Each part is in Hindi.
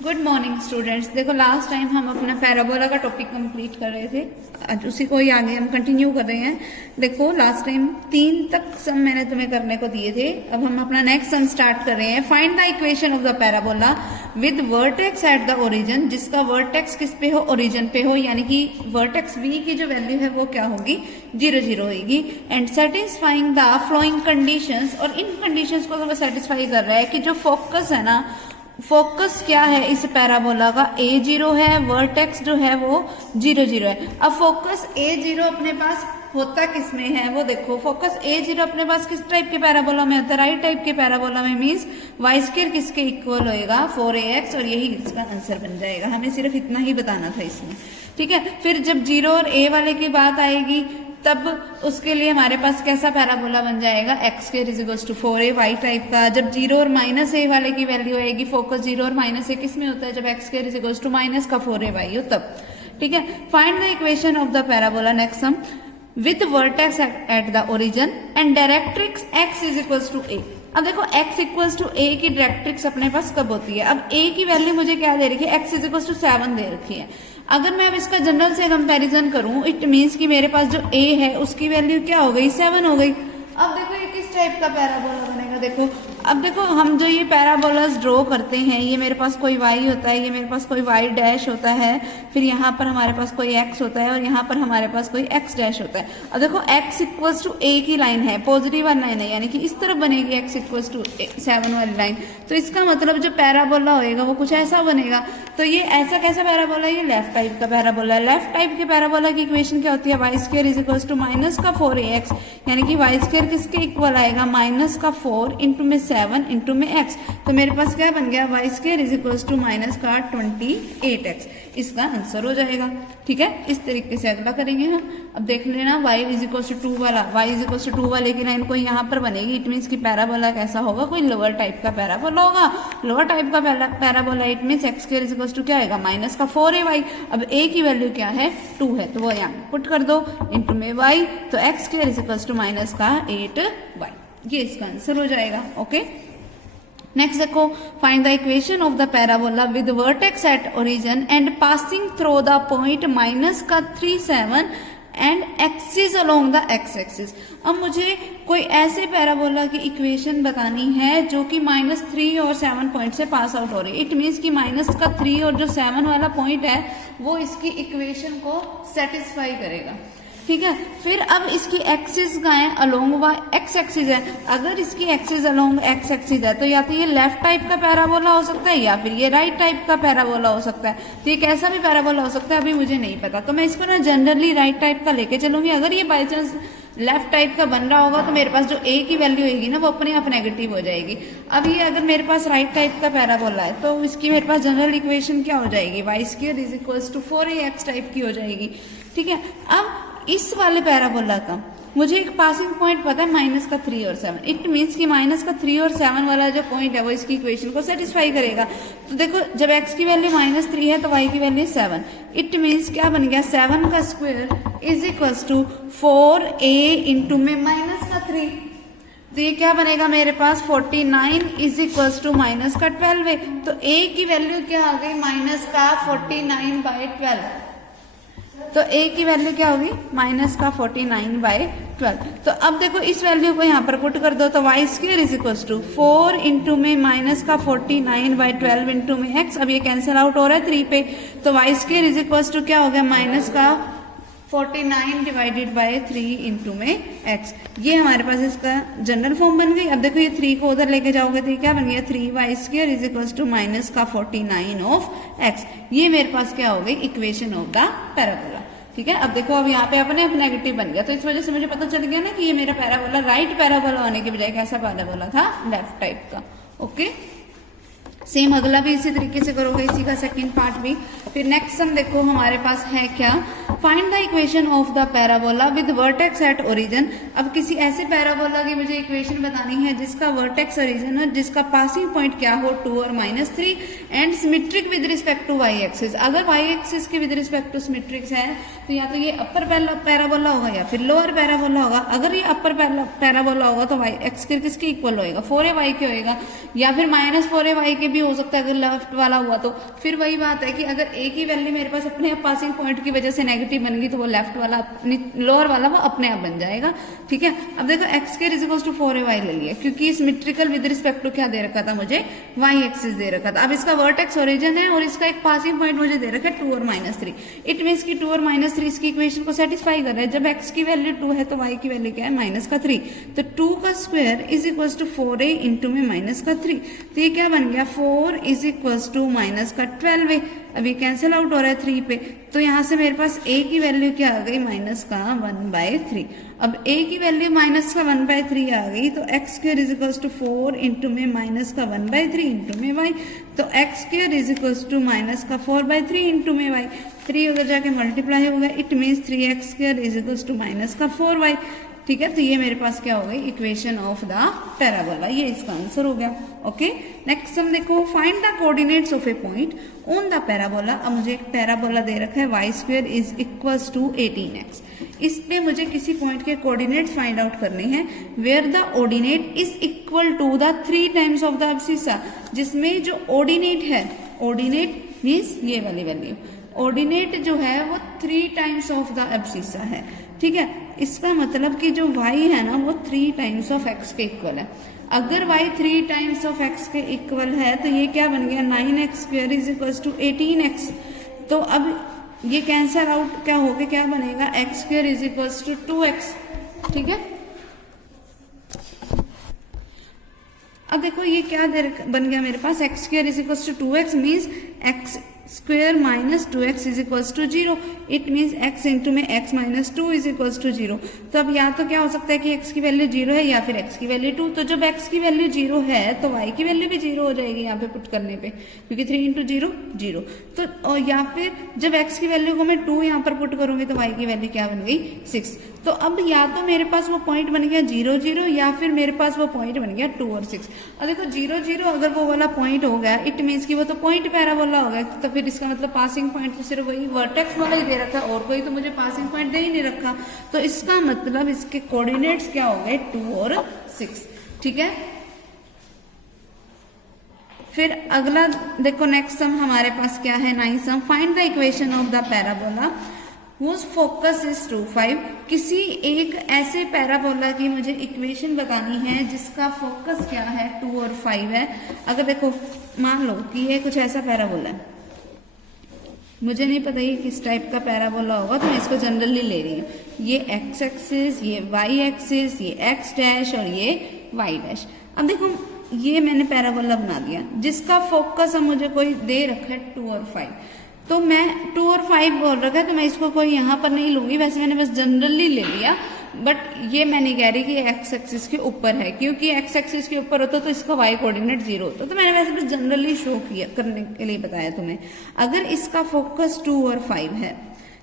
Good morning students. देखो लास्ट टाइम हम अपना पैराबोला का टॉपिक कंप्लीट कर रहे थे, आज उसी को ही आगे हम कंटिन्यू कर रहे हैं। देखो लास्ट टाइम 3 तक सम मैंने तुम्हें करने को दिए थे, अब हम अपना नेक्स्ट सम स्टार्ट कर रहे हैं। Find the equation of the parabola with vertex at the origin, जिसका वर्टेक्स किस पे हो, ओरिजिन पे हो, यानी कि वर्टेक्स v की जो वैल्यू है वो क्या होगी, 0 0 होगी। And satisfying the flowing conditions, और इन कंडीशंस को वो सेटिस्फाई कर रहा है कि जो फोकस है ना, फोकस क्या है इस पैराबोला का, a0 है, वर्टेक्स जो है वो 0 0 है। अब फोकस a0 अपने पास होता किस में है वो देखो, फोकस a0 अपने पास किस टाइप के पैराबोला में होता है, राइट टाइप के पैराबोला में, मींस वाई स्क्वायर किसके इक्वल होएगा, 4ax, और यही इसका आंसर बन जाएगा। हमें सिर्फ इतना ही बताना था इसमें, ठीक है। फिर जब 0 और a वाले की बात आएगी तब उसके लिए हमारे पास कैसा पैराबोला बन जाएगा, x square is equals to 4a y type का। जब 0 और माइनस a वाले की वैल्यू आएगी, फोकस 0 और माइनस a किस में होता है, जब x square is equals to minus का 4a वाई हो तब, ठीक है। Find the equation of the parabola next sum with vertex at the origin and directrix x is equals to a। अब देखो x इक्वल्स टू a की डायरेक्ट्रिक्स अपने पास कब होती है, अब a की वैल्यू मुझे क्या दे रखी है, x इज इक्वल्स टू 7 दे रखी है। अगर मैं अब इसका जनरल से कंपैरिजन करूं, इट मींस कि मेरे पास जो a है उसकी वैल्यू क्या हो गई, 7 हो गई। अब देखो ये किस टाइप का पैराबोला बनेगा, देखो अब देखो हम जो ये पैराबोलास ड्रॉ करते हैं, ये मेरे पास कोई y होता है, ये मेरे पास कोई y डैश होता है, फिर यहाँ पर हमारे पास कोई x होता है, और यहाँ पर हमारे पास कोई x डैश होता है। अब देखो x इक्वल्स टू a की लाइन है, पॉजिटिव वाली लाइन है, यानी कि इस तरफ बनेगी x इक्वल्स टू 7 वाली लाइन। तो इसका मतलब जो पैराबोला होएगा वो कुछ ऐसा बनेगा। तो ये ऐसा कैसा पैराबोला है, ये लेफ्ट टाइप का पैराबोला है। लेफ्ट टाइप के पैराबोला की इक्वेशन क्या होती है, y square is equals to minus का 4ax, यानी कि वाई स्क्वायर किसके इक्वल आएगा, माइनस का 4 इंटू में 7 इंटू में x। तो मेरे पास क्या बन गया, y square is equals to minus का 28x, इसका आंसर हो जाएगा, ठीक है। इस तरीके से अगला करेंगे हम। अब देख लेना y इज इक्वल्स टू 2 वाला, y इज इक्वल्स टू 2 वाले की लाइन कोई यहाँ पर बनेगी, इट मीन्स की पैराबोला कैसा होगा, कोई लोअर टाइप का पैराबोला होगा। लोअर टाइप का parabola it means x square is equals to क्या आएगा, माइनस का 4ay। अब a की वैल्यू क्या है, 2 है, तो वो यहाँ पुट कर दो इंटू में y, तो x square is equals to minus का 8y, ये इसका आंसर हो जाएगा। ओके, नेक्स्ट देखो, find the equation of the parabola with vertex at origin and passing through the point minus का 3 7 and axis along the x axis. अब मुझे कोई ऐसे पैराबोला की इक्वेशन बतानी है जो कि -3 और 7 पॉइंट से पास आउट हो रही है। इट मीन्स कि माइनस का 3 और जो 7 वाला पॉइंट है वो इसकी इक्वेशन को सेटिस्फाई करेगा, ठीक है। फिर अब इसकी एक्सिस का है अलोंग व एक्स एक्सिस है। अगर इसकी एक्सिस अलोंग एक्स एक्सिस है तो या तो ये लेफ्ट टाइप का पैराबोला हो सकता है या फिर ये राइट टाइप का पैराबोला हो सकता है। तो ये कैसा भी पैराबोला हो सकता है, अभी मुझे नहीं पता, तो मैं इसको ना जनरली राइट टाइप का लेके चलूंगी। अगर ये बाई चांस लेफ्ट टाइप का बन रहा होगा तो मेरे पास जो a की वैल्यू होगी ना वो अपने आप नेगेटिव हो जाएगी। अब ये अगर मेरे पास राइट टाइप का पैराबोला है तो इसकी मेरे पास जनरल इक्वेशन क्या हो जाएगी, y square is equals to 4ax type की हो जाएगी, ठीक है। अब इस वाले पैराबोला का मुझे एक पासिंग पॉइंट पता है माइनस का 3 और 7, इट मीन्स कि माइनस का 3 और 7 वाला जो पॉइंट है वो इसकी इक्वेशन को सेटिस्फाई करेगा। तो देखो जब x की वैल्यू -3 है तो y की वैल्यू 7, इट मीन्स क्या बन गया, 7 का square is equals to 4a into में माइनस का 3, तो ये क्या बनेगा मेरे पास 49 इज इक्वल्स टू माइनस का 12 है। तो a की वैल्यू क्या आ गई, माइनस का 49/12, तो a की वैल्यू क्या होगी, माइनस का 49/12। तो अब देखो इस वैल्यू को यहाँ पर पुट कर दो, तो y square is equals to 4 into में माइनस का 49/12 इंटू में x। अब ये कैंसिल आउट हो रहा है 3 पे, तो y square is equals to क्या हो गया, माइनस का 49 डिवाइडेड बाय 3 इंटू में x। ये हमारे पास इसका जनरल फॉर्म बन गई। अब देखो ये 3 को उधर लेके जाओगे तो क्या बन गया, 3y square is equals to minus का 49 ऑफ x। ये मेरे पास क्या हो गई, इक्वेशन ऑफ द पैराबोला, ठीक है। अब देखो अब यहाँ पे अपने आप नेगेटिव बन गया, तो इस वजह से मुझे पता चल गया ना कि ये मेरा पैराबोला राइट पैराबोला होने के बजाय कैसा पैराबोला था, लेफ्ट टाइप का। ओके, सेम अगला भी इसी तरीके से करोगे, इसी का सेकंड पार्ट भी। फिर नेक्स्ट सम देखो हमारे पास है क्या, find the equation of the parabola with vertex at origin. अब किसी ऐसे पैराबोला की मुझे इक्वेशन बतानी है जिसका वर्टेक्स ओरिजिन और जिसका पासिंग पॉइंट क्या हो 2 और -3 and symmetric with respect to y axis. अगर वाई एक्सिस के विद रिस्पेक्ट टू सिमेट्रिक्स है तो या तो ये अपर पैराबोला होगा या फिर लोअर पैराबोला होगा। अगर ये अपर पैराबोला होगा तो वाई एक्स किसके इक्वल होएगा, 4ay के होएगा, या फिर -4ay के भी हो सकता है अगर लेफ्ट वाला हुआ तो। फिर वही बात है कि अगर ए की वैल्यू मेरे पास अपने आप पासिंग पॉइंट की वजह से नेगेटिव बन गई तो वो लेफ्ट वाला लोअर वाला वो अपने आप बन जाएगा। ठीक है, अब देखो x square is equal to 4ay ले लिया क्योंकि सिमेट्रिकल विद रिस्पेक्ट टू क्या दे रखा था मुझे, वाई एक्सिस दे रखा था। अब इसका वर्टेक्स ओरिजिन है और इसका एक पासिंग पॉइंट मुझे दे रखा है 2 और -3। इट मीन्स की 2 और -3 इसकी इक्वेशन को सेटिस्फाई कर रहा है। जब एक्स की वैल्यू 2 है तो वाई की वैल्यू क्या है -3। तो 2 का square is equal to 4a into में -3। तो ये क्या बन गया 4 इज इक्वल टू -12। अभी कैंसिल आउट हो रहा है 3 पे, तो यहाँ से मेरे पास a की वैल्यू क्या आ गई -1/3। अब a की वैल्यू -1/3 आ गई तो x square is equal to 4 into में -1/3 इंटू में y। तो x square is equal to -4/3 into में y। 3 उधर जाके मल्टीप्लाई हो गया, it means 3x square is equal to -4y। ठीक है, तो ये मेरे पास क्या हो गई इक्वेशन ऑफ द पैराबोला, ये इसका आंसर हो गया। ओके, नेक्स्ट हम देखो find the coordinates of a point on the parabola. अब मुझे एक पैराबोला दे रखा है y square is equal to 18x। इस पे मुझे किसी पॉइंट के कोऑर्डिनेट्स फाइंड आउट करने हैं where the ordinate is equal to the 3 times of the abscissa. जिसमें जो ऑर्डिनेट है, ऑर्डिनेट मीन्स ये वाली वैल्यू, ऑर्डिनेट जो है वो 3 टाइम्स ऑफ द एब्सिसा है। ठीक है, इसका मतलब कि जो y है ना वो 3 टाइम्स ऑफ x के इक्वल है। अगर y 3 टाइम्स ऑफ x के इक्वल है तो ये क्या बन गया 9x square is equal to 18x। तो अब ये कैंसल आउट क्या हो गया, क्या बनेगा x square is equal to 2x। ठीक है, अब देखो ये क्या बन गया मेरे पास x square is equal to 2x means x square -2x is equal to 0। It means x into में x -2 इज इक्वल टू 0। तो अब या तो क्या हो सकता है कि x की वैल्यू 0 है या फिर x की वैल्यू 2। तो जब x की वैल्यू 0 है तो y की वैल्यू भी 0 हो जाएगी यहाँ पे पुट करने पे, क्योंकि 3 इंटू 0 0। तो और या फिर जब x की वैल्यू को मैं 2 यहाँ पर पुट करूंगी तो y की वैल्यू क्या बन गई 6। तो अब या तो मेरे पास वो पॉइंट बन गया 0 0 या फिर मेरे पास वो पॉइंट बन गया 2 और 6। और देखो 0 0 अगर वो वाला पॉइंट हो गया इट मीन्स कि वो तो पॉइंट पैराबोला हो गया। तो फिर इसका मतलब पासिंग पॉइंट तो सिर्फ वही वर्टेक्स वाला ही दे रखा है और कोई तो मुझे पासिंग पॉइंट दे ही नहीं रखा। तो इसका मतलब इसके कोऑर्डिनेट्स क्या हो गए 2 और 6। ठीक है, फिर अगला देखो नेक्स्ट सम हमारे पास क्या है 9 सम। Find the equation of the parabola whose focus is 2 5। किसी एक ऐसे पैराबोला की मुझे इक्वेशन बतानी है जिसका फोकस क्या है 2 और 5 है। अगर देखो मान लो कि ये कुछ ऐसा पैराबोला है, मुझे नहीं पता ये किस टाइप का पैराबोला होगा तो मैं इसको जनरली ले रही हूँ। ये x एक्सिस, ये y एक्सिस, ये x डैश और ये y डैश। अब देखो ये मैंने पैराबोला बना दिया जिसका फोकस अब मुझे कोई दे रखा है 2 और 5। तो मैं 2 और 5 बोल रखा है तो मैं इसको कोई यहाँ पर नहीं लूंगी, वैसे मैंने बस जनरली ले लिया। बट ये मैं नहीं कह रही कि एक्स एक्सिस के ऊपर है, क्योंकि एक्स एक्सिस के ऊपर होता तो इसका वाई कोऑर्डिनेट 0 होता। तो मैंने वैसे बस जनरली शो किया करने के लिए बताया तुम्हें। अगर इसका फोकस 2 और 5 है,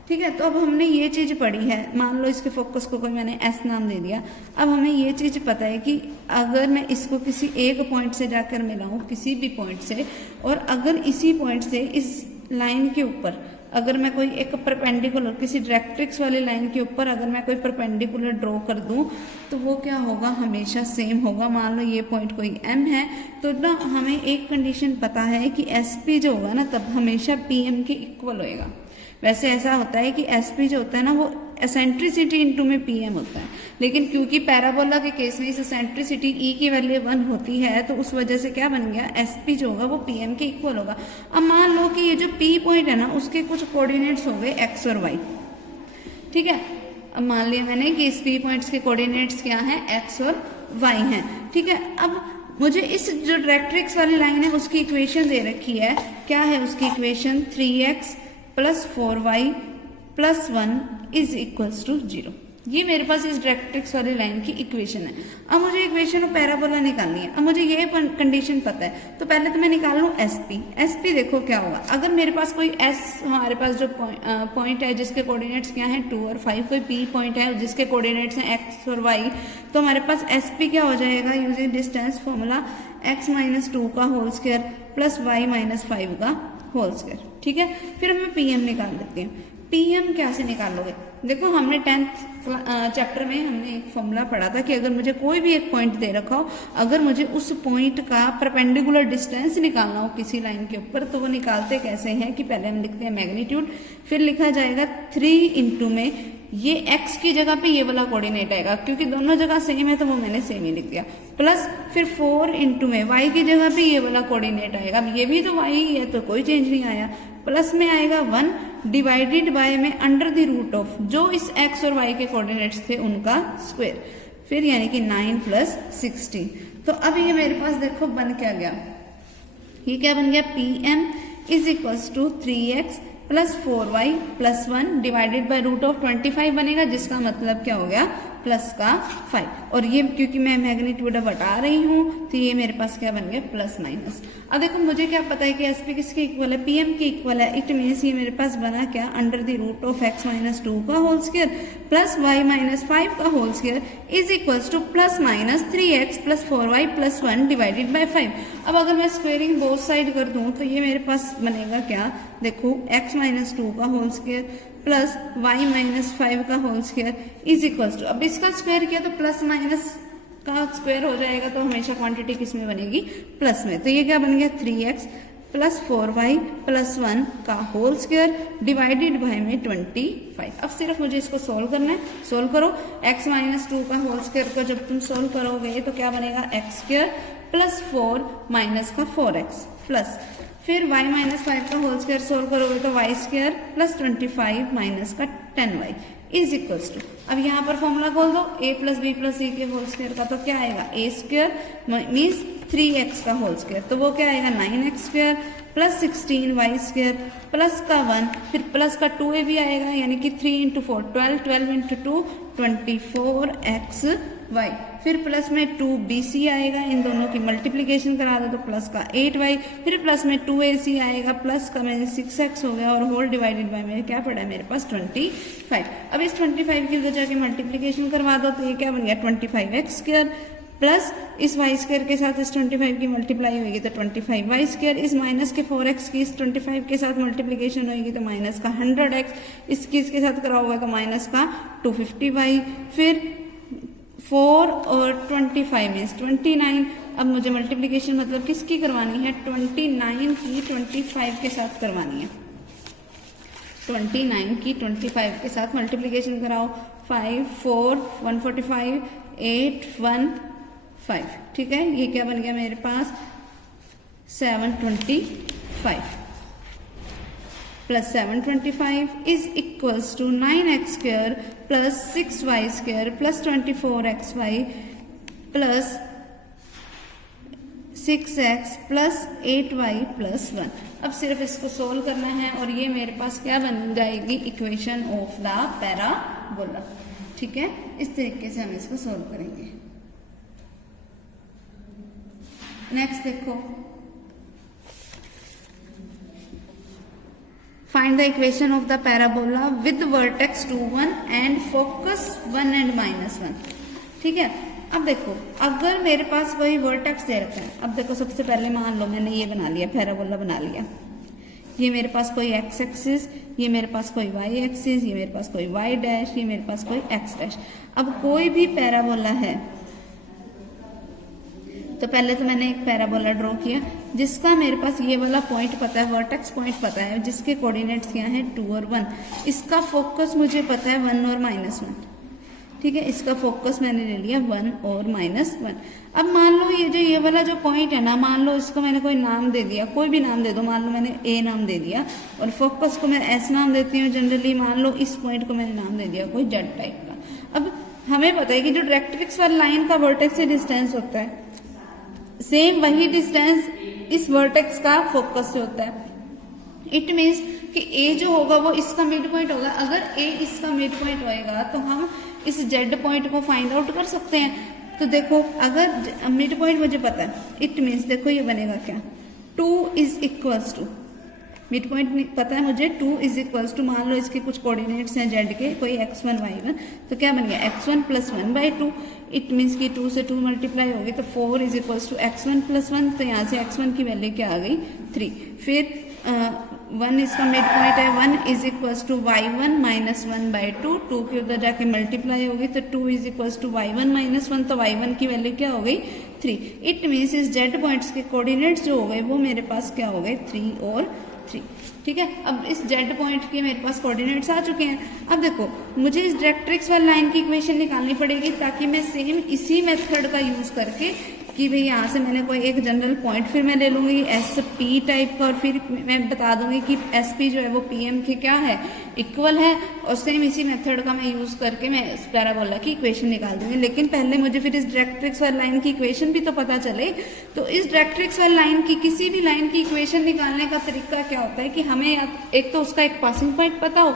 ठीक है, तो अब हमने ये चीज पढ़ी है, मान लो इसके फोकस को कोई मैंने एस नाम दे दिया। अब हमें ये चीज पता है कि अगर मैं इसको किसी एक पॉइंट से जाकर मिलाऊं, किसी भी पॉइंट से, और अगर इसी पॉइंट से इस लाइन के ऊपर अगर मैं कोई एक परपेंडिकुलर किसी डायरेक्ट्रिक्स वाली लाइन के ऊपर अगर मैं कोई परपेंडिकुलर ड्रॉ कर दूं तो वो क्या होगा, हमेशा सेम होगा। मान लो ये पॉइंट कोई एम है तो ना हमें एक कंडीशन पता है कि एस पी जो होगा ना तब हमेशा पी एम के इक्वल होएगा। वैसे ऐसा होता है कि एस पी जो होता है ना वो एसेंट्रिसिटी इंटू में पीएम होता है, लेकिन क्योंकि पैराबोला के केस में इस एसेंट्रिसिटी ई की वैल्यू 1 होती है तो उस वजह से क्या बन गया, एसपी जो होगा वो पीएम के इक्वल होगा। अब मान लो कि ये जो पी पॉइंट है ना उसके कुछ कोऑर्डिनेट्स हो गए एक्स और वाई, ठीक है। अब मान लिया मैंने कि इस पी पॉइंट्स के कोऑर्डिनेट्स क्या हैं, एक्स और वाई हैं, ठीक है। अब मुझे इस जो डायरेक्ट्रिक्स वाली लाइन है उसकी इक्वेशन दे रखी है, क्या है उसकी equation, 3x + 4y + 1 is equals to 0। ये मेरे पास इस डायरेक्ट्रिक्स वाली लाइन की इक्वेशन है। अब मुझे इक्वेशन ऑफ पैराबोला निकालनी है। अब मुझे ये कंडीशन पता है, तो पहले तो मैं निकाल लूँ एसपी। एसपी देखो क्या होगा, अगर मेरे पास कोई एस हमारे पास जो पॉइंट है जिसके कोऑर्डिनेट्स क्या हैं 2 और 5, कोई पी पॉइंट है जिसके कोऑर्डिनेट्स हैं एक्स और वाई, तो हमारे पास एसपी क्या हो जाएगा, using distance formula x minus 2 का whole square plus y minus 5 का होल स्क्वायर। ठीक है, फिर मैं पीएम निकाल देती हूँ। पीएम क्या से निकालोगे, देखो हमने 10th चैप्टर में हमने एक फॉर्मूला पढ़ा था कि अगर मुझे कोई भी एक पॉइंट दे रखा हो, अगर मुझे उस पॉइंट का परपेंडिकुलर डिस्टेंस निकालना हो किसी लाइन के ऊपर, तो वो निकालते कैसे हैं कि पहले हम लिखते हैं मैग्नीट्यूड, फिर लिखा जाएगा 3 इंटू में ये x की जगह पे ये वाला कोऑर्डिनेट आएगा, क्योंकि दोनों जगह सेम है तो वो मैंने सेम ही लिख दिया, प्लस फिर 4 इंटू में y की जगह पे ये वाला कोऑर्डिनेट आएगा। अब ये भी तो y ही है तो कोई चेंज नहीं आया, प्लस में आएगा 1 डिवाइडेड बाय में अंडर द रूट ऑफ जो इस x और y के कोऑर्डिनेट्स थे उनका स्क्वायर, फिर यानी कि 9 प्लस 16। तो अब ये मेरे पास देखो बन क्या गया, ये क्या बन गया, pm is equals to 3x plus 4y plus 1 divided by root of 25 बनेगा, जिसका मतलब क्या हो गया प्लस का 5, और ये क्योंकि मैं मैग्नीट्यूड हटा रही हूँ तो ये मेरे पास क्या बन गया प्लस माइनस। अब देखो मुझे क्या पता है कि एसपी किसके इक्वल है, पीएम के इक्वल है। इट मीन्स ये मेरे पास बना क्या, under the root of x minus 2 का whole square plus y minus 5 का whole square is equals to plus minus 3x plus 4y plus 1 divided by 5। अब अगर मैं स्क्वेयरिंग बोथ साइड कर दूं तो ये मेरे पास बनेगा क्या, देखो x माइनस 2 का whole square plus y minus 5 का whole square is equals to, अब इसका स्क्वायर किया तो प्लस माइनस का स्क्वायर हो जाएगा, तो हमेशा क्वांटिटी किस में बनेगी, प्लस में। तो ये क्या बन गया 3x प्लस 4y प्लस 1 का होल स्क्वायर डिवाइडेड बाय में 25। अब सिर्फ मुझे इसको सोल्व करना है, सोल्व करो। x माइनस 2 का होल स्क्वायर को जब तुम सोल्व करोगे तो क्या बनेगा, x स्क्वायर प्लस 4 माइनस का 4x प्लस फिर y माइनस 5 का होल स्क्वायर सोल्व करोगे तो y स्क्वायर प्लस 25 माइनस का 10y इज इक्वल्स टू, अब यहाँ पर फॉर्मूला खोल दो a प्लस बी प्लस सी के होल स्क्वायर का, तो क्या आएगा a स्क्वायर मीन्स 3x का होल स्क्वायर, तो वो क्या आएगा 9x square plus 16y square plus का 1, फिर प्लस का 2a भी आएगा, यानी कि 3 इंटू 4 12, 12 इंटू 2 24xy, फिर प्लस में 2bc आएगा, इन दोनों की मल्टीप्लीकेशन करा दो तो प्लस का 8y, फिर प्लस में 2ac आएगा, प्लस का मैंने 6x हो गया और होल डिवाइडेड बाय में क्या पड़ा है मेरे पास 25। अब इस 25 की वजह के मल्टीप्लीकेशन करवा दो तो ये क्या बन गया 25x स्क्वायर प्लस इस y स्क्वायर के साथ इस 25 की मल्टीप्लाई होगी तो 25y स्क्वायर, इस माइनस के 4x की इस 25 के साथ मल्टीप्लीकेशन होगी तो माइनस का 100x, इसकी इसके साथ करा होगा तो माइनस का 250y, फिर 4 और 25 मीन्स 29। अब मुझे मल्टीप्लीकेशन मतलब किसकी करवानी है, 29 की 25 के साथ करवानी है, 29 की 25 के साथ मल्टीप्लीकेशन कराओ, 5 4 145 8 1 5, ठीक है। ये क्या बन गया मेरे पास 725 plus 725 is equals to 9x square plus 6y square plus 24xy plus 6x plus 8y plus 1। अब सिर्फ इसको सोल्व करना है और ये मेरे पास क्या बन जाएगी, इक्वेशन ऑफ द पैराबोला। ठीक है, इस तरीके से हम इसको सोल्व करेंगे। नेक्स्ट देखो, find the equation of the parabola with vertex 2 1 and focus 1 and -1। ठीक है, अब देखो अगर मेरे पास वही वर्टेक्स दे रखा है, अब देखो सबसे पहले मान लो मैंने ये बना लिया, पैराबोला बना लिया, ये मेरे पास कोई x एक्सिस, ये मेरे पास कोई y एक्सिस, ये मेरे पास कोई y डैश, ये मेरे पास कोई x डैश। अब कोई भी पैराबोला है तो पहले तो मैंने एक पैराबोला ड्रॉ किया जिसका मेरे पास ये वाला पॉइंट पता है, वर्टेक्स पॉइंट पता है, जिसके कोऑर्डिनेट्स क्या हैं 2 और 1। इसका फोकस मुझे पता है 1 और -1। ठीक है, इसका फोकस मैंने ले लिया 1 और -1। अब मान लो ये वाला जो पॉइंट है ना, मान लो इसको मैंने कोई नाम दे दिया, कोई भी नाम दे दो, मान लो मैंने A नाम दे दिया और फोकस को मैं S नाम देती हूँ जनरली। मान लो इस पॉइंट को मैंने नाम दे दिया कोई Z टाइप का। अब हमें पता है कि जो डायरेक्ट्रिक्स वाली लाइन का वर्टेक्स से डिस्टेंस होता है, सेम वही डिस्टेंस इस वर्टेक्स का फोकस से होता है। इट मीन्स कि A जो होगा वो इसका मिड पॉइंट होगा। अगर A इसका मिड पॉइंट होएगा तो हम इस जेड पॉइंट को फाइंड आउट कर सकते हैं। तो देखो अगर मिड पॉइंट मुझे पता है, इट मीन्स देखो ये बनेगा क्या, 2 is equals to, mid point पता है मुझे, 2 इज इक्वल्स टू, मान लो इसके कुछ कोऑर्डिनेट्स हैं जेड के, कोई x1 y1, तो क्या बन गया x1 प्लस 1/2, इट मीन्स कि 2 से 2 मल्टीप्लाई होगी तो 4 is equals to x1 plus 1, तो यहाँ से x1 की वैल्यू क्या आ गई 3। फिर 1 इसका मिड पॉइंट है, 1 is equals to y1 minus 1/2, 2 के उधर जाके मल्टीप्लाई होगी तो 2 is equals to y1 minus 1, तो y1 की वैल्यू क्या हो गई 3। इट मीन्स इस जेड पॉइंट्स के कोऑर्डिनेट्स जो हो गए वो मेरे पास क्या हो गए 3 और 3। ठीक है, अब इस जेड पॉइंट के मेरे पास कोऑर्डिनेट्स आ चुके हैं। अब देखो मुझे इस डायरेक्ट्रिक्स वाली लाइन की इक्वेशन निकालनी पड़ेगी ताकि मैं सेम इसी मेथड का यूज करके कि भाई यहाँ से मैंने कोई एक जनरल पॉइंट फिर मैं ले लूंगी एस पी टाइप का, और फिर मैं बता दूंगी कि एस पी जो है वो पी एम के क्या है इक्वल है, और सेम इसी मेथड का मैं यूज करके मैं इस पैराबोला की इक्वेशन निकाल दूंगी। लेकिन पहले मुझे फिर इस डायरेक्ट्रिक्स वाली लाइन की इक्वेशन भी तो पता चले। तो इस डायरेक्ट्रिक्स वाली लाइन की किसी भी लाइन की इक्वेशन निकालने का तरीका क्या होता है कि हमें एक तो उसका एक पासिंग पॉइंट पता हो,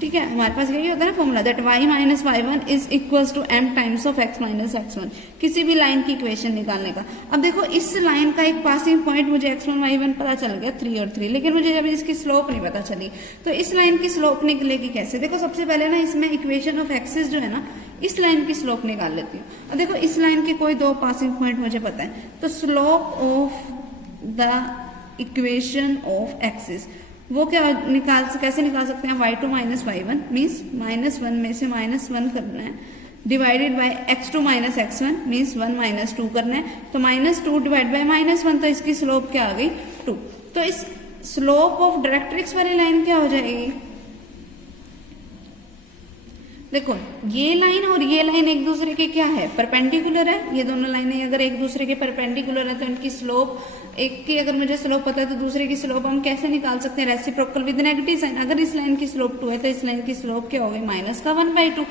ठीक है, हमारे पास यही होता है ना formula, that y minus y1 is equals to m times of x minus x1, किसी भी लाइन की इक्वेशन निकालने का। अब देखो इस लाइन का एक पासिंग पॉइंट मुझे x1 y1 पता चल गया 3 और 3, लेकिन मुझे अभी इसकी स्लोप नहीं पता चली, तो इस लाइन की स्लोप निकलेगी कैसे? देखो सबसे पहले ना इसमें इक्वेशन ऑफ एक्सिस जो है ना, इस लाइन की स्लोप निकाल लेती हूँ। अब देखो इस लाइन के कोई 2 पासिंग पॉइंट मुझे पता है, तो slope of the equation of axis वो क्या कैसे निकाल सकते हैं? y2 माइनस y1 मीन्स -1 में से -1 करना है, divided by x2 minus x1 means 1 minus 2 करना है, तो -2 डिवाइड बाय -1, तो इसकी स्लोप क्या आ गई 2। तो इस स्लोप ऑफ डायरेक्ट्रिक्स वाली लाइन क्या हो जाएगी? देखो ये लाइन और ये लाइन एक दूसरे के क्या है? परपेंडिकुलर है। ये दोनों लाइनें अगर एक दूसरे के परपेंडिकुलर है तो इनकी स्लोप, एक की अगर मुझे स्लोप पता है तो दूसरे की स्लोप हम कैसे निकाल सकते हैं? Reciprocal with negative sign. अगर इस लाइन की स्लोप 2 है तो इस लाइन की स्लोप क्या हो गई? -1/2।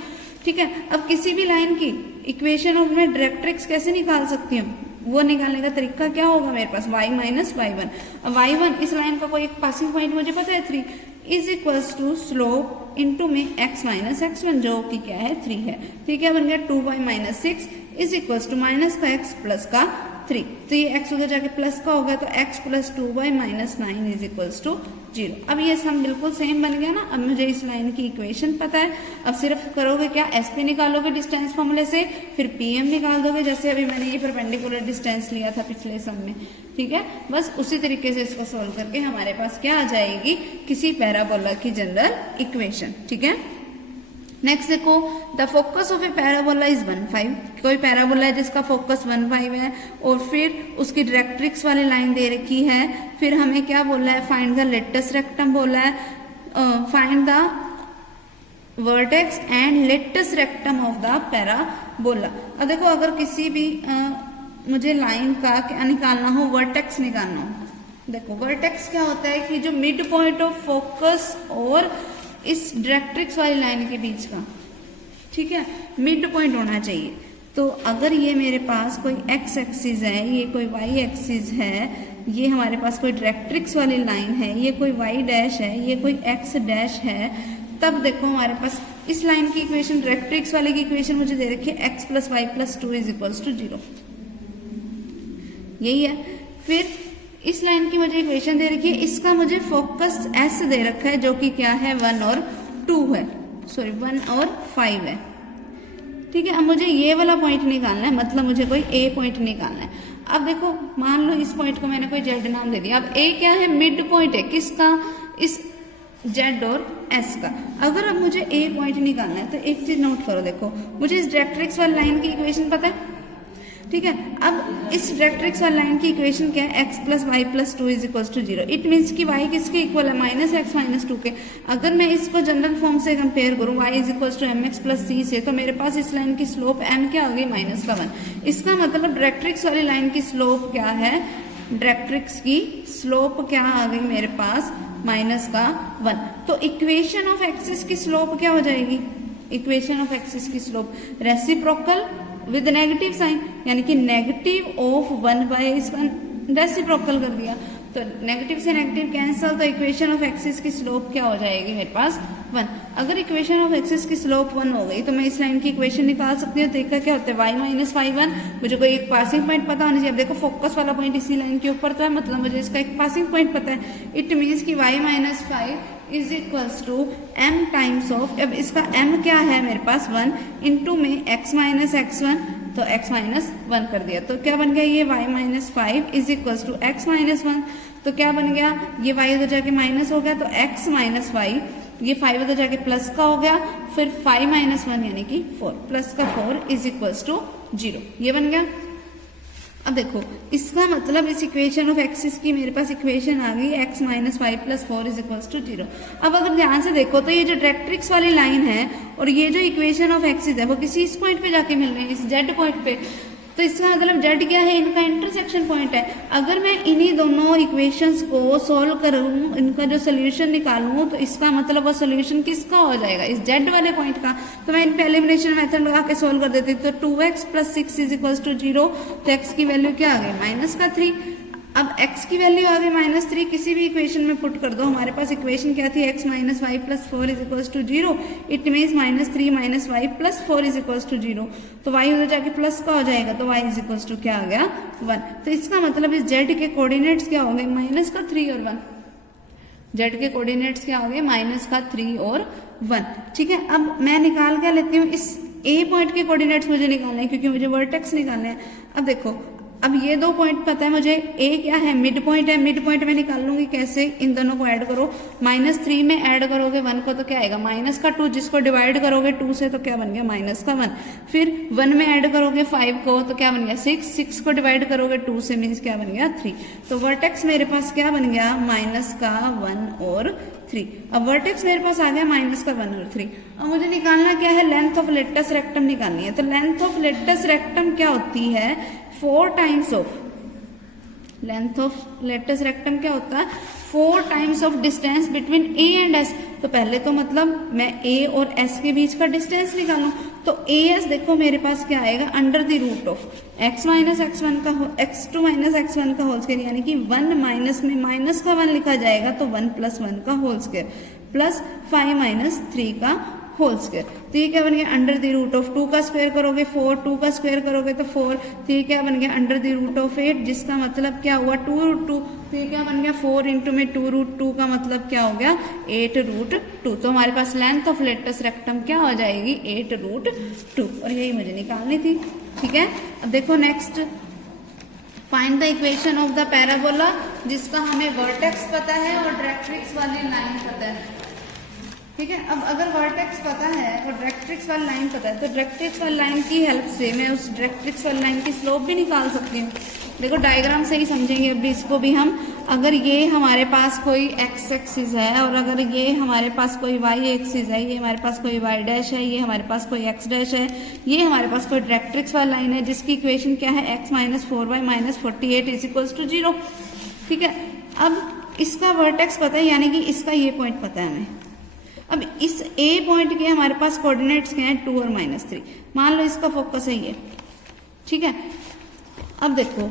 ठीक है, अब किसी भी लाइन की इक्वेशन ऑफ मैं डायरेक्ट्रिक्स कैसे निकाल सकती हूँ? वो निकालने का तरीका क्या होगा मेरे पास? y minus y1। अब y1 इस लाइन का कोई एक पासिंग पॉइंट मुझे पता है 3 is equals to slope into में x माइनस x1 जो कि क्या है 3 है। ठीक है, बन गया 2y minus 6 is equals to minus का x प्लस का 3, तो ये x उधर जाके प्लस का होगा तो x plus 2y minus 9 is equals to 0। अब ये सम बिल्कुल सेम बन गया ना। अब मुझे इस लाइन की इक्वेशन पता है, अब सिर्फ करोगे क्या? एस पी निकालोगे डिस्टेंस फॉर्मूले से, फिर पीएम निकाल दोगे जैसे अभी मैंने ये परपेंडिकुलर डिस्टेंस लिया था पिछले सम में। ठीक है, बस उसी तरीके से इसको सोल्व करके हमारे पास क्या आ जाएगी? किसी पैराबोला की जनरल इक्वेशन। ठीक है, नेक्स्ट देखो, the focus of A parabola is 1,5। कोई पैराबोला है जिसका फोकस 1,5 है और फिर उसकी डायरेक्ट्रिक्स वाली लाइन दे रखी है। फिर हमें क्या बोला है? फाइंड द लेटस रेक्टम बोला है, find the vertex and latus rectum of the parabola. अब देखो अगर किसी भी मुझे लाइन का क्या निकालना हो, वर्टेक्स निकालना हो, देखो वर्टेक्स क्या होता है कि जो मिड पॉइंट ऑफ फोकस और इस डायरेक्ट्रिक्स वाली लाइन के बीच का, ठीक है, मिड पॉइंट होना चाहिए। तो अगर ये मेरे पास कोई x एक्सिस है, ये कोई y एक्सिस है, ये हमारे पास कोई डायरेक्ट्रिक्स वाली लाइन है, ये कोई y डैश है, ये कोई x डैश है, तब देखो हमारे पास इस लाइन की इक्वेशन, डायरेक्ट्रिक्स वाले की इक्वेशन मुझे दे रखी है x plus y plus 2 is equals to 0, यही है। फिर इस लाइन की मुझे इक्वेशन दे रखी है, इसका मुझे फोकस S दे रखा है जो कि क्या है 1 और 2 है, सॉरी 1 और 5 है। ठीक है, अब मुझे ये वाला पॉइंट निकालना है, मतलब मुझे कोई A पॉइंट निकालना है। अब देखो मान लो इस पॉइंट को मैंने कोई Z नाम दे दिया। अब A क्या है? मिड पॉइंट है, किसका? इस Z और S का। अगर अब मुझे A पॉइंट निकालना है तो एक चीज नोट करो, देखो मुझे इस डायरेक्ट्रिक्स वाली लाइन की इक्वेशन पता है, ठीक है। अब इस डायरेक्ट्रिक्स वाली लाइन की इक्वेशन क्या है? x plus y plus 2 is equal to 0। It means कि y किसके इक्वल है? माइनस एक्स माइनस 2 के। अगर मैं इसको जनरल फॉर्म से कंपेयर करूं y is equal to m x plus c से, तो मेरे पास इस लाइन की स्लोप m क्या हो गई? माइनस का 1। इसका मतलब डायरेक्ट्रिक्स वाली लाइन की स्लोप क्या है? डायरेक्ट्रिक्स की स्लोप क्या आ गई मेरे पास? माइनस का 1। तो इक्वेशन ऑफ एक्सिस की स्लोप क्या हो जाएगी? इक्वेशन ऑफ एक्सिस की slope reciprocal with negative sign, यानी कि नेगेटिव ऑफ 1 बाय इसका रेसिप्रोकल कर दिया, तो नेगेटिव से नेगेटिव कैंसिल, तो इक्वेशन ऑफ एक्सिस की स्लोप क्या हो जाएगी मेरे पास? 1। अगर इक्वेशन ऑफ एक्सिस की स्लोप 1 हो गई तो मैं इस लाइन की इक्वेशन निकाल सकती हूँ। देखा क्या होता है y माइनस वाई वन, मुझे कोई एक पासिंग पॉइंट पता होना चाहिए। अब देखो फोकस वाला पॉइंट इसी लाइन के ऊपर तो है, मतलब मुझे इसका एक पासिंग पॉइंट पता है। इट मीन्स कि y minus five is equals to m times of, अब इसका m क्या है मेरे पास 1 इंटू में x माइनस x1, तो x माइनस 1 कर दिया तो क्या बन गया ये y minus five is equals to x minus 1। तो क्या बन गया, ये y उधर जाके माइनस हो गया तो x माइनस वाई, ये 5 उधर जाके प्लस का हो गया, फिर 5 माइनस 1 यानी कि 4, प्लस का 4 इज इक्वल्स टू 0, ये बन गया। अब देखो इसका मतलब इस इक्वेशन ऑफ एक्सिस की मेरे पास इक्वेशन आ गई x minus y plus 4 is equals to 0। अब अगर ध्यान से देखो तो ये जो डायरेक्ट्रिक्स वाली लाइन है और ये जो इक्वेशन ऑफ एक्सिस है वो किसी इस पॉइंट पे जाके मिल रहे हैं, इस z पॉइंट पे। तो इसका मतलब z क्या है, इनका इंटरसेक्शन पॉइंट है। अगर मैं इन्हीं दोनों इक्वेशंस को सॉल्व करूं, इनका जो सोल्यूशन निकालूं, तो इसका मतलब वो सोल्यूशन किसका हो जाएगा, इस z वाले पॉइंट का। तो मैं इन पे एलिमिनेशन मेथड लगा के सॉल्व कर देती तो 2x plus 6 is equals to 0। तो x की वैल्यू क्या आ गई माइनस का 3। अब x की वैल्यू आ गई माइनस 3, किसी भी इक्वेशन में पुट कर दो। हमारे पास इक्वेशन क्या थी, x minus y plus 4 is equals to 0। It means minus 3 minus y plus 4 is equals to 0। तो y उधर जाके प्लस का हो जाएगा तो y इज इक्वल्स टू क्या आ गया 1। तो इसका मतलब इस z के कोऑर्डिनेट्स क्या हो गए, माइनस का 3 और 1। z के कोऑर्डिनेट्स क्या हो गए, माइनस का 3 और 1। ठीक है, अब मैं निकाल क्या लेती हूँ, इस a पॉइंट के कोऑर्डिनेट्स मुझे निकालने हैं क्योंकि मुझे वर्टेक्स निकालने हैं। अब देखो अब ये दो पॉइंट पता है मुझे, a क्या है, मिड पॉइंट है। मिड पॉइंट में निकाल लूंगी कैसे, इन दोनों को ऐड करो, माइनस 3 में ऐड करोगे 1 को तो क्या आएगा माइनस का 2, जिसको डिवाइड करोगे 2 से तो क्या बन गया माइनस का 1। फिर 1 में ऐड करोगे 5 को तो क्या बन गया 6, 6 को डिवाइड करोगे 2 से मीन्स क्या बन गया 3। तो वर्टेक्स मेरे पास क्या बन गया माइनस का 1 और 3। अब वर्टेक्स मेरे पास आ गया माइनस का 1 और 3। अब मुझे निकालना क्या है, लेंथ ऑफ लेटस रेक्टम निकालनी है। तो लेंथ ऑफ लेटस रेक्टम क्या होती है, 4 times of, length of latus rectum क्या होता है 4 times of distance between a and s। तो पहले तो मतलब मैं a और s के बीच का डिस्टेंस निकालूं तो as देखो मेरे पास क्या आएगा under the root of x minus x1 का x2 माइनस x1 का होल स्क्वायर, यानी कि 1 माइनस में माइनस का 1 लिखा जाएगा तो 1 प्लस 1 का होल स्क्वायर प्लस 5 माइनस 3 का होल स्क्वायर। तो ये क्या बन गया अंडर द रूट ऑफ 2 का स्क्वायर करोगे 4, 2 का स्क्वायर करोगे तो 4। तो ये क्या बन गया अंडर द रूट ऑफ 8, जिसका मतलब क्या हुआ 2 रूट 2। तो ये क्या बन गया 4 इंटू में 2 रूट 2 का मतलब क्या हो गया 8 रूट 2। तो हमारे पास लेंथ ऑफ लेटस रेक्टम क्या हो जाएगी 8 रूट 2, और यही मुझे निकालनी थी। ठीक है, अब देखो next, find the equation of the parabola, जिसका हमें वर्टेक्स पता है और डायरेक्ट्रिक्स वाली लाइन पता है। ठीक है, अब अगर वर्टेक्स पता है और डायरेक्ट्रिक्स वाली लाइन पता है तो डायरेक्ट्रिक्स वाली लाइन की हेल्प से मैं उस डायरेक्ट्रिक्स वाली लाइन की स्लोप भी निकाल सकती हूँ। देखो डायग्राम से ही समझेंगे अभी इसको भी हम। अगर ये हमारे पास कोई x एक्सिस है और अगर ये हमारे पास कोई y एक्सिस है, ये हमारे पास कोई y डैश है, ये हमारे पास कोई x डैश है, ये हमारे पास कोई डायरेक्ट्रिक्स वाली लाइन है जिसकी इक्वेशन क्या है x minus 4y minus 48 is equals to 0। ठीक है, अब इसका वर्टेक्स पता है, यानी कि इसका ये पॉइंट पता है हमें। अब इस a पॉइंट के हमारे पास कोऑर्डिनेट्स क्या हैं 2 और माइनस 3। मान लो इसका फोकस है ये। ठीक है, अब देखो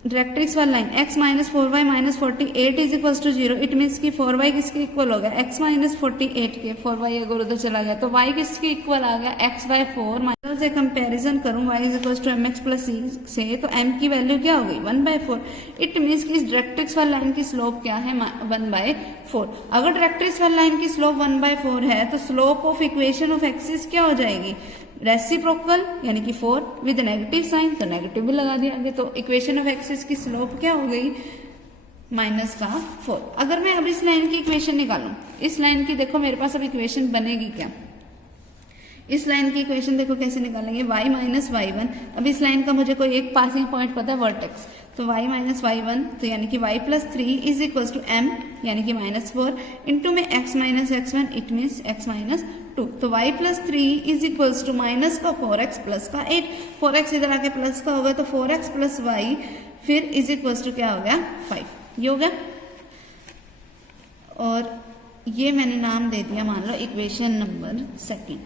डायरेक्ट्रिक्स वाली line x minus 4y minus 48 is equals to 0। It means कि 4y किसके इक्वल हो गया x माइनस 48 के, 4y अगर उधर चला गया तो y किसके इक्वल आ गया x बाय 4। माइनस से कंपैरिजन करूं y is equals to mx plus c से, तो m की वैल्यू क्या हो गई 1 बाय 4। इट मीन्स कि इस डायरेक्ट्रिक्स वाली लाइन की स्लोप क्या है 1 बाय 4। अगर डायरेक्ट्रिक्स वाली लाइन की स्लोप 1 बाय 4 है तो slope of equation of axis क्या हो जाएगी रेसिप्रोकल, यानी कि 4 विद नेगेटिव साइन, तो नेगेटिव भी लगा दिया आगे। तो इक्वेशन ऑफ एक्सिस की स्लोप क्या हो गई माइनस का 4। अगर मैं अब इस लाइन की इक्वेशन निकालूं, इस लाइन की देखो मेरे पास अब इक्वेशन बनेगी क्या, इस लाइन की इक्वेशन देखो कैसे निकालेंगे y माइनस वाई वन। अब इस लाइन का मुझे कोई एक पासिंग पॉइंट पता है वर्टेक्स, तो y माइनस वाई वन तो यानी कि y plus 3 is equals to m यानी कि माइनस 4 इंटू में x minus x1 it means x minus 2। तो y plus 3 is equals to minus का 4x प्लस का 8। 4x इधर आके प्लस का होगा तो 4x प्लस y फिर इज इक्वल्स टू क्या हो गया 5, ये हो गया। और ये मैंने नाम दे दिया मान लो इक्वेशन नंबर 2।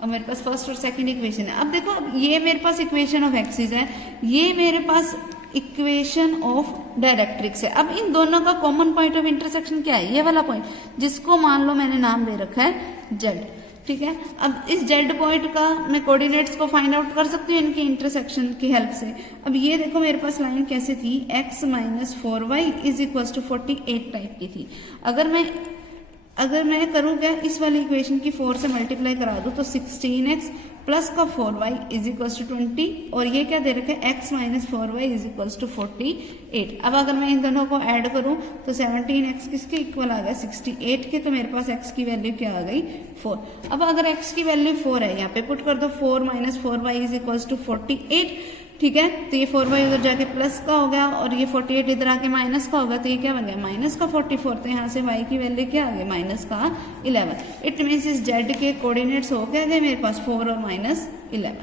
और मेरे पास फर्स्ट और सेकंड इक्वेशन है। अब देखो अब ये मेरे पास इक्वेशन ऑफ एक्सिस है, ये मेरे पास इक्वेशन ऑफ डायरेक्ट्रिक्स है। अब इन दोनों का कॉमन पॉइंट ऑफ इंटरसेक्शन क्या है, ये वाला पॉइंट, जिसको मान लो मैंने नाम दे रखा है जेड, ठीक है। अब इस जेड पॉइंट का मैं कोऑर्डिनेट्स को फाइंड आउट कर सकती हूँ इनके इंटरसेक्शन की हेल्प से। अब ये देखो मेरे पास लाइन कैसे थी, x minus 4y is equal to 48 type की थी। अगर मैं करूँ क्या, इस वाली इक्वेशन की 4 से मल्टीप्लाई करा दूँ तो 16x प्लस का 4y इज इक्वल्स टू 20, और ये क्या दे रखा है x minus 4y is equals to 48। अब अगर मैं इन दोनों को ऐड करूं तो 17x किसके इक्वल आ गया, 68 के, तो मेरे पास x की वैल्यू क्या आ गई, 4। अब अगर x की वैल्यू 4 है, यहाँ पे पुट कर दो 4 minus 4y is equals to 48, ठीक है। तो ये 4y उधर जाके प्लस का हो गया और ये 48 इधर आके माइनस का होगा, तो ये क्या बन गया, माइनस का 44। तो यहाँ से y की वैल्यू क्या आ गई, माइनस का 11। इट मीन्स इस z के कोऑर्डिनेट्स हो गए मेरे पास 4 और माइनस 11।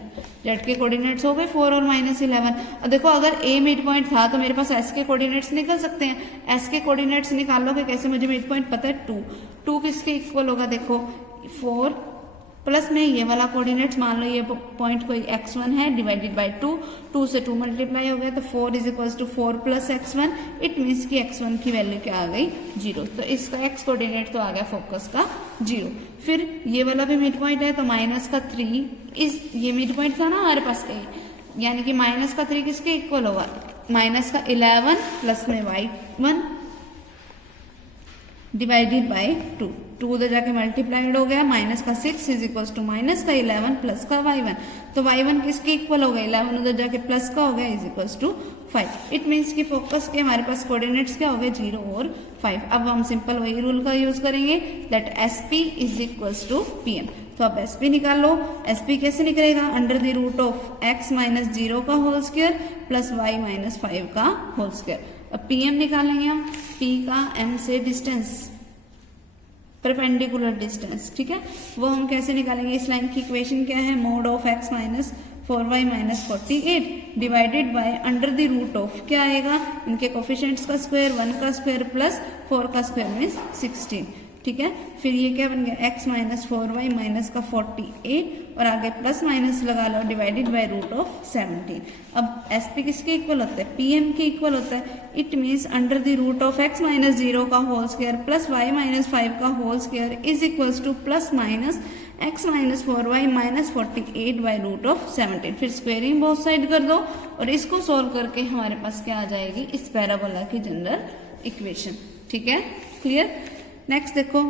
z के कोऑर्डिनेट्स हो गए 4 और माइनस 11। अब देखो अगर a मिड पॉइंट था तो मेरे पास s के कोऑर्डिनेट्स निकल सकते हैं। s के कोऑर्डिनेट्स निकालोगे कैसे, मुझे मिड पॉइंट पता है 2 किसके इक्वल होगा, देखो 4 प्लस में ये वाला कोऑर्डिनेट्स, मान लो ये पॉइंट कोई x1 है, डिवाइडेड बाय 2 से 2 मल्टीप्लाई हो गया तो 4 is equals to 4 plus x1। It means कि x1 की वैल्यू क्या आ गई, 0। तो इसका x कोऑर्डिनेट तो आ गया फोकस का 0। फिर ये वाला भी मिड पॉइंट है तो माइनस का 3 ये मिड पॉइंट था ना हमारे पास a, यानी कि माइनस का 3 किसके इक्वल होगा, माइनस का 11 प्लस में y1 डिवाइडेड बाय 2 उधर जाके मल्टीप्लाइड हो गया, माइनस का 6 इज इक्वल्स टू माइनस का 11 प्लस का y1। तो y1 किसके इक्वल हो गया, 11 उधर जाके प्लस का हो गया is equals to 5। It means कि फोकस के हमारे पास कोऑर्डिनेट्स क्या हो गए, 0 और 5। अब हम सिंपल वही रूल का यूज करेंगे, that SP is equals to PM। तो अब SP निकाल लो। SP कैसे निकलेगा, under the root of x minus 0 का whole square plus y minus 5 का होल स्क्वायर। अब PM निकालेंगे हम, P का M से डिस्टेंस, परपेंडिकुलर डिस्टेंस, ठीक है, वो हम कैसे निकालेंगे। इस लाइन की इक्वेशन क्या है, mod of x minus 4y minus 48 divided by under the root of क्या आएगा, इनके कोफिशिएंट्स का स्क्वायर, 1 का स्क्वायर प्लस 4 का स्क्वायर मीन्स 16, ठीक है। फिर ये क्या बन गया, x माइनस 4y माइनस का 48 और आगे प्लस माइनस लगा लो, डिवाइडेड बाय रूट ऑफ 17। अब SP किसके इक्वल होता है, PM के इक्वल होता है। It means under the root of x minus 0 का whole square plus y minus 5 का whole square is equals to plus minus x minus 4y minus 48 by root of 17। फिर स्क्वेयरिंग बोथ साइड कर दो और इसको सोल्व करके हमारे पास क्या आ जाएगी, इस पैराबोला की जनरल इक्वेशन, ठीक है, क्लियर। नेक्स्ट देखो,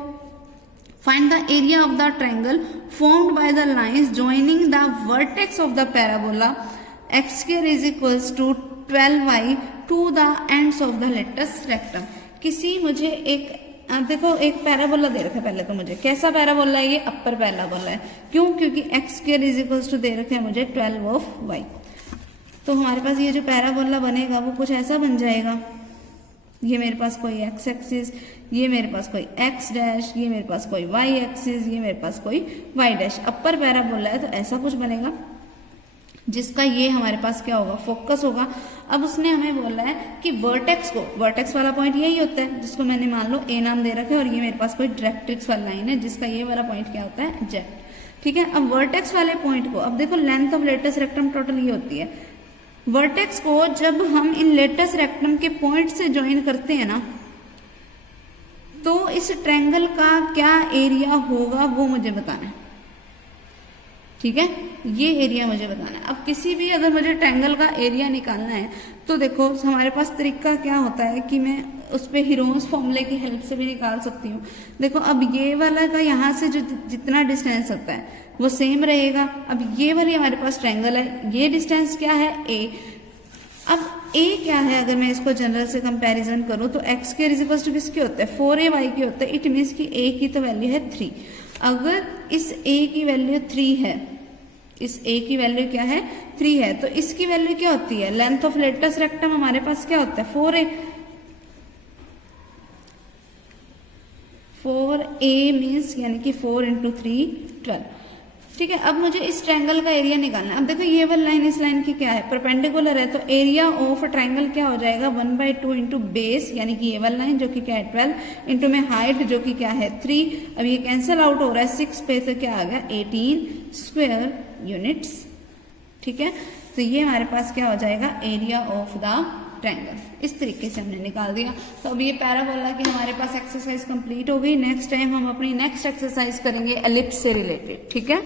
find the area of the triangle formed by the lines joining the vertex of the parabola x square is equals to 12y to the ends of the latus rectum। किसी मुझे एक देखो एक पैराबोला दे रखा है, पहले तो मुझे कैसा पैराबोला है, ये अपर पैराबोला है। क्यों, क्योंकि x square is equals to दे रखे हैं मुझे 12 ऑफ y। तो हमारे पास ये जो पैराबोला बनेगा वो कुछ ऐसा बन जाएगा, ये मेरे पास कोई x एक्सिस, ये मेरे पास कोई x डैश, ये मेरे पास कोई y एक्सिस, ये मेरे पास कोई y डैश। अपर पैराबोला है तो ऐसा कुछ बनेगा जिसका ये हमारे पास क्या होगा, फोकस होगा। अब उसने हमें बोला है कि वर्टेक्स को, वर्टेक्स वाला पॉइंट यही होता है जिसको मैंने मान लो A नाम दे रखा है, और ये मेरे पास कोई डायरेक्ट्रिक्स वाला लाइन है जिसका ये वाला पॉइंट क्या होता है, Z, ठीक है। अब वर्टेक्स वाले पॉइंट को, अब देखो length of latus rectum total ये होती है। वर्टेक्स को जब हम इन लेटस रेक्टम के पॉइंट से ज्वाइन करते हैं ना, तो इस ट्रायंगल का क्या एरिया होगा वो मुझे बताना है, ठीक है, ये एरिया मुझे बताना है। अब किसी भी अगर मुझे ट्रायंगल का एरिया निकालना है तो देखो हमारे पास तरीका क्या होता है कि मैं उस पर हीरोन्स फॉर्मूले की हेल्प से भी निकाल सकती हूँ। देखो अब ये वाला का यहाँ से जो जितना डिस्टेंस होता है वो सेम रहेगा। अब ये वाली हमारे पास ट्रायंगल है, ये डिस्टेंस क्या है, a। अब a क्या है, अगर मैं इसको जनरल से कंपैरिजन करूं तो x के इक्वल टू किसके होता है, 4ay के होता है। इट मीन्स कि a की तो वैल्यू है 3। अगर इस a की वैल्यू 3 है, इस a की वैल्यू क्या है, 3 है, तो इसकी वैल्यू क्या होती है, लेंथ ऑफ लेटस रेक्टम हमारे पास क्या होता है, 4a। 4a मीन्स यानी कि 4 इंटू 3 12, ठीक है। अब मुझे इस ट्रायंगल का एरिया निकालना है। अब देखो ये वाली लाइन इस लाइन की क्या है, परपेंडिकुलर है, तो एरिया ऑफ ट्रायंगल क्या हो जाएगा, 1/2 इंटू बेस, यानी कि ये वाली लाइन जो कि क्या है 12 इंटू में हाइट जो कि क्या है 3। अब ये कैंसिल आउट हो रहा है, 6 पे से क्या आ गया 18 स्क्वायर यूनिट्स, ठीक है। तो ये हमारे पास क्या हो जाएगा, एरिया ऑफ द ट्रायंगल। इस तरीके से हमने निकाल दिया। तो अब ये पैराबोला की हमारे पास एक्सरसाइज कंप्लीट हो गई। नेक्स्ट टाइम हम अपनी नेक्स्ट एक्सरसाइज करेंगे एलिप्स से रिलेटेड, ठीक है।